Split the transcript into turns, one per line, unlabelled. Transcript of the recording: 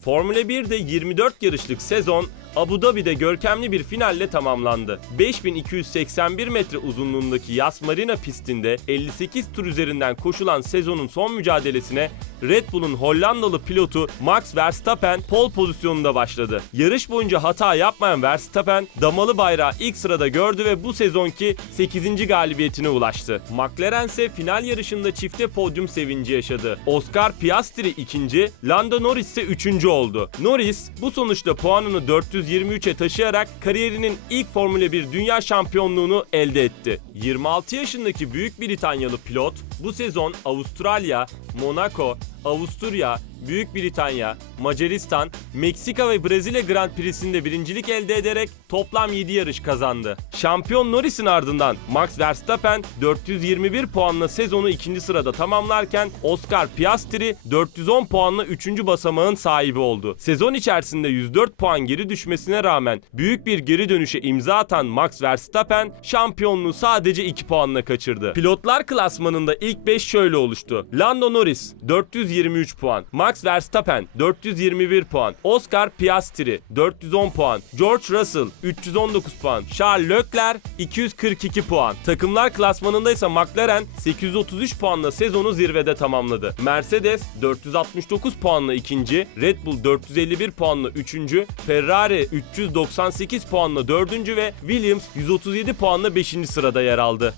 Formula 1'de 24 yarışlık sezon Abu Dhabi'de görkemli bir finalle tamamlandı. 5281 metre uzunluğundaki Yas Marina pistinde 58 tur üzerinden koşulan sezonun son mücadelesine Red Bull'un Hollandalı pilotu Max Verstappen pole pozisyonunda başladı. Yarış boyunca hata yapmayan Verstappen damalı bayrağı ilk sırada gördü ve bu sezonki 8. galibiyetine ulaştı. McLaren ise final yarışında çifte podyum sevinci yaşadı. Oscar Piastri ikinci, Lando Norris ise üçüncü oldu. Norris bu sonuçta puanını 423'e taşıyarak kariyerinin ilk Formula 1 dünya şampiyonluğunu elde etti. 26 yaşındaki Büyük Britanyalı pilot bu sezon Avustralya, Monaco, Avusturya, Büyük Britanya, Macaristan, Meksika ve Brezilya Grand Prix'sinde birincilik elde ederek toplam 7 yarış kazandı. Şampiyon Norris'in ardından Max Verstappen 421 puanla sezonu ikinci sırada tamamlarken Oscar Piastri 410 puanla 3. basamağın sahibi oldu. Sezon içerisinde 104 puan geri düşmesine rağmen büyük bir geri dönüşe imza atan Max Verstappen şampiyonluğu sadece 2 puanla kaçırdı. Pilotlar klasmanında ilk 5 şöyle oluştu. Lando Norris 423 puan, Max Verstappen 421 puan, Oscar Piastri 410 puan, George Russell 319 puan, Charles Leclerc 242 puan. Takımlar klasmanında ise McLaren 833 puanla sezonu zirvede tamamladı. Mercedes 469 puanla ikinci, Red Bull 451 puanla üçüncü, Ferrari 398 puanla dördüncü ve Williams 137 puanla 5. sırada yer aldı.